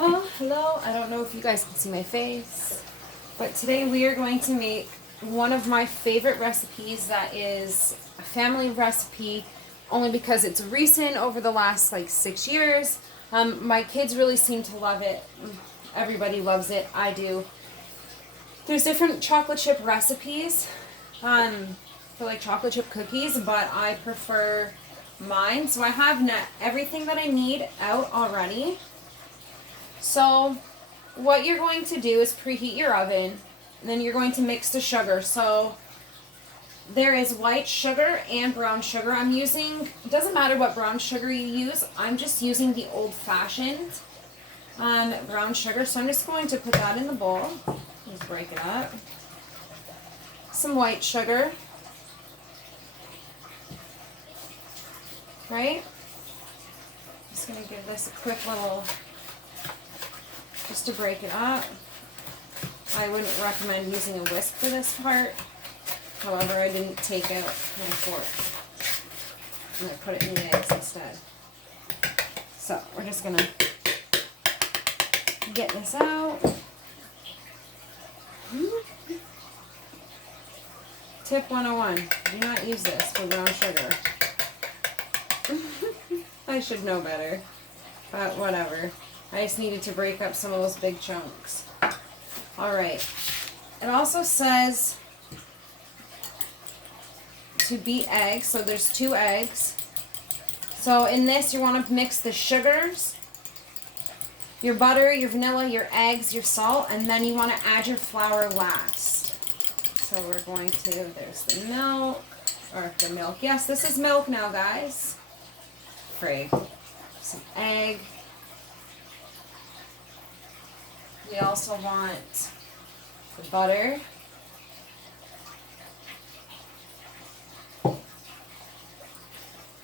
Oh, hello. I don't know if you guys can see my face, but today we are going to make one of my favorite recipes that is a family recipe only because it's recent over the last like 6 years. My kids really seem to love it. Everybody loves it. I do. There's different chocolate chip recipes for like chocolate chip cookies, but I prefer mine. So I have everything that I need out already. So what you're going to do is preheat your oven, and then you're going to mix the sugar. So there is white sugar and brown sugar I'm using. It doesn't matter what brown sugar you use. I'm just using the old-fashioned brown sugar. So I'm just going to put that in the bowl. Just break it up. Some white sugar. Right? Just going to give this a quick little... just to break it up. I wouldn't recommend using a whisk for this part. However, I didn't take out my fork. I'm going to put it in the eggs instead. So, we're just going to get this out. Tip 101. Do not use this for brown sugar. I should know better. But whatever. I just needed to break up some of those big chunks. Alright. It also says to beat eggs. So there's 2 eggs. So in this you want to mix the sugars, your butter, your vanilla, your eggs, your salt, and then you want to add your flour last. So we're going to, there's the milk, or the milk. Yes, this is milk now, guys. Frig. Some egg. We also want the butter.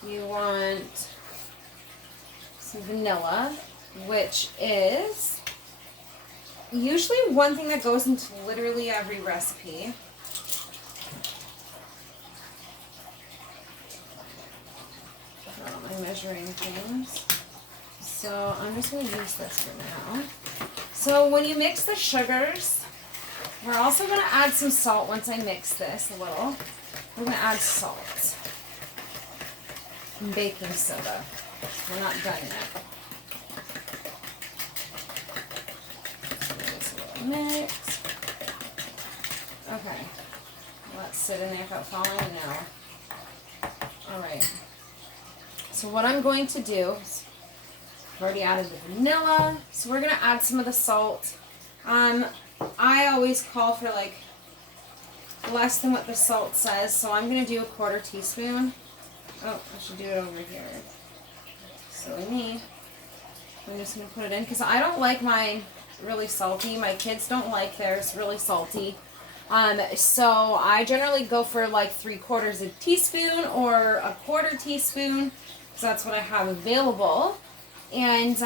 You want some vanilla, which is usually one thing that goes into literally every recipe. My measuring things. So I'm just going to use this for now. So when you mix the sugars, we're also going to add some salt once I mix this a little. We're going to add salt and baking soda. We're not done yet. So just a little mix. Okay. Let's sit in there without falling now. Alright. So what I'm going to do is I've already added the vanilla, so we're going to add some of the salt. I always call for like less than what the salt says, so I'm going to do a 1/4 teaspoon. Oh, I should do it over here. Silly me. I'm just going to put it in because I don't like mine really salty. My kids don't like theirs really salty. So I generally go for like 3/4 teaspoon or a 1/4 teaspoon because that's what I have available. And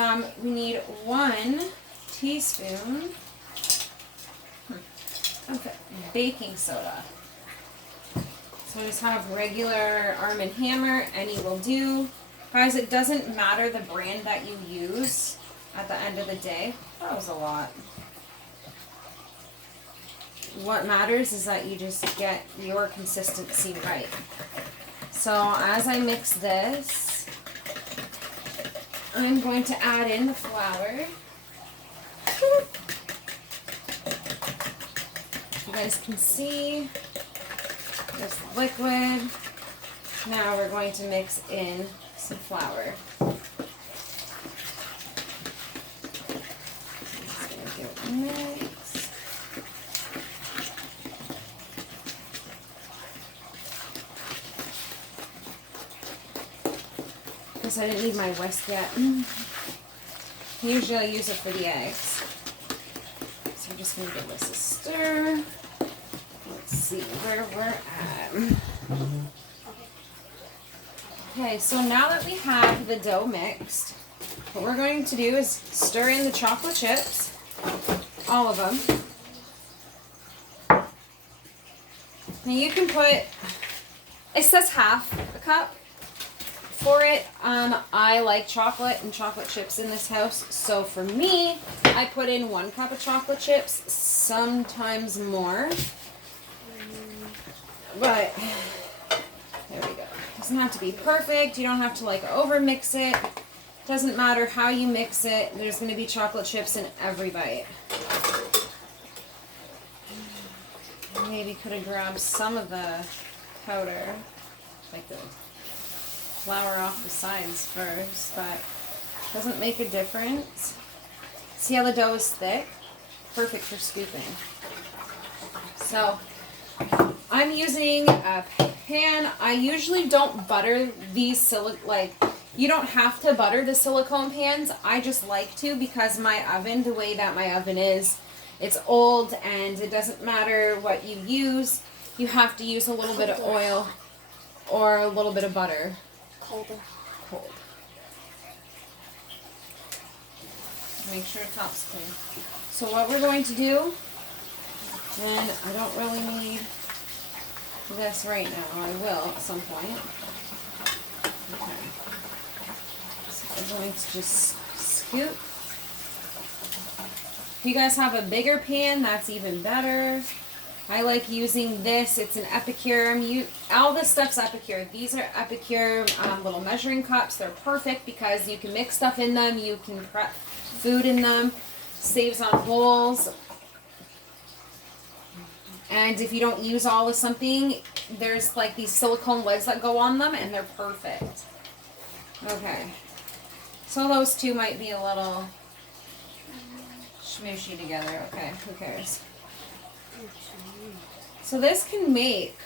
we need 1 teaspoon of baking soda. So I just have regular Arm & Hammer, any will do. Guys, it doesn't matter the brand that you use at the end of the day. That was a lot. What matters is that you just get your consistency right. So as I mix this, I'm going to add in the flour. You guys can see there's the liquid. Now we're going to mix in some flour. Just going to give it a mix. Guess I didn't need my whisk yet. Usually I use it for the eggs. So I'm just going to give this a stir. Let's see where we're at. Okay, so now that we have the dough mixed, what we're going to do is stir in the chocolate chips, all of them. Now you can put, it says half a cup. for it. I like chocolate and chocolate chips in this house. So for me, I put in 1 cup of chocolate chips, sometimes more. But there we go. Doesn't have to be perfect. You don't have to like over mix it. Doesn't matter how you mix it. There's going to be chocolate chips in every bite. Maybe could have grabbed some of the powder, like the flour off the sides first, but doesn't make a difference. See how the dough is thick? Perfect for scooping. So I'm using a pan. I usually don't butter these you don't have to butter the silicone pans. I just like to because my oven, the way that my oven is, it's old and it doesn't matter what you use. You have to use a little bit of oil or a little bit of butter. Cold. Make sure the top's clean. So what we're going to do, and I don't really need this right now. I will at some point. Okay. So we're going to just scoop. If you guys have a bigger pan, that's even better. I like using this. It's an Epicure. All this stuff's Epicure. These are Epicure little measuring cups. They're perfect because you can mix stuff in them. You can prep food in them. Saves on holes. And if you don't use all of something, there's like these silicone lids that go on them and they're perfect. Okay. So those two might be a little smushy together. Okay, who cares? So this can make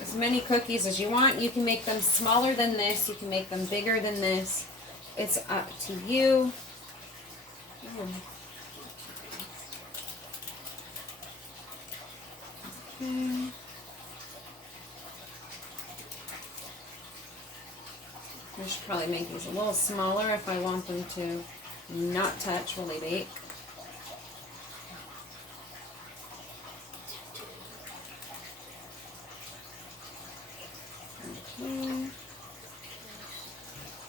as many cookies as you want. You can make them smaller than this. You can make them bigger than this. It's up to you. Okay. I should probably make these a little smaller if I want them to not touch while they bake. Okay.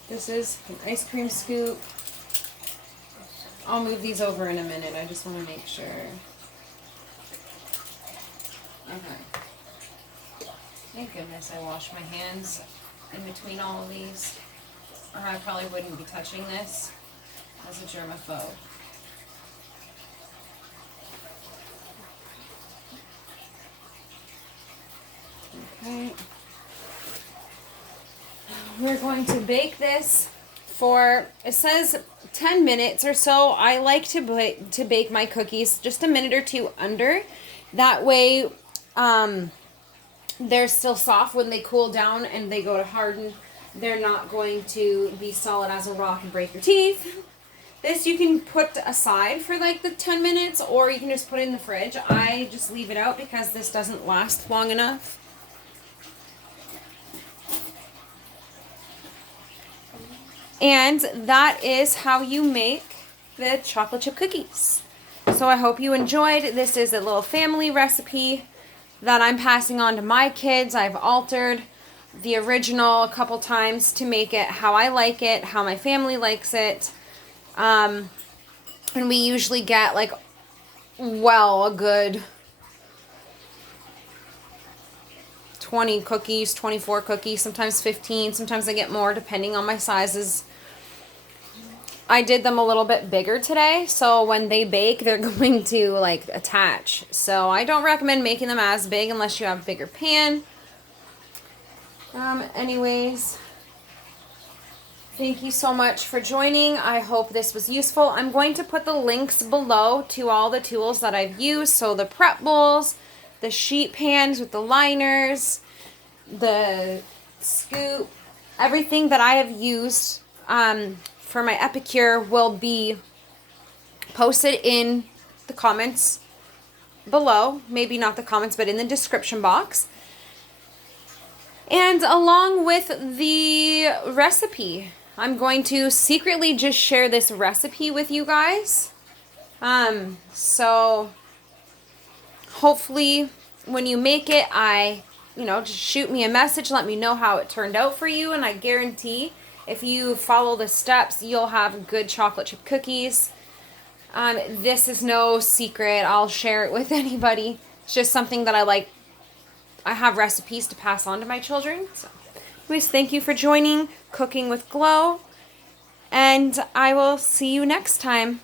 This is an ice cream scoop. I'll move these over in a minute. I just want to make sure. Okay. Thank goodness I washed my hands in between all of these, or I probably wouldn't be touching this as a germaphobe. Okay. We're going to bake this for, it says 10 minutes or so. I like to bake my cookies just a minute or two under. That way, they're still soft when they cool down and they go to harden. They're not going to be solid as a rock and break your teeth. This you can put aside for like the 10 minutes or you can just put it in the fridge. I just leave it out because this doesn't last long enough. And that is how you make the chocolate chip cookies. So I hope you enjoyed. This is a little family recipe that I'm passing on to my kids. I've altered the original a couple times to make it how I like it, how my family likes it. And we usually get like, well, a good 20 cookies, 24 cookies, sometimes 15. Sometimes I get more depending on my sizes. I did them a little bit bigger today, so when they bake, they're going to like attach. So I don't recommend making them as big unless you have a bigger pan. Anyways, thank you so much for joining. I hope this was useful. I'm going to put the links below to all the tools that I've used. So the prep bowls, the sheet pans with the liners, the scoop, everything that I have used for my Epicure will be posted in the comments below. Maybe not the comments, but in the description box. And along with the recipe, I'm going to secretly just share this recipe with you guys. So hopefully when you make it, just shoot me a message, let me know how it turned out for you, and I guarantee If you follow the steps, you'll have good chocolate chip cookies. This is no secret. I'll share it with anybody. It's just something that I like. I have recipes to pass on to my children. So, anyways, thank you for joining Cooking with Glow, and I will see you next time.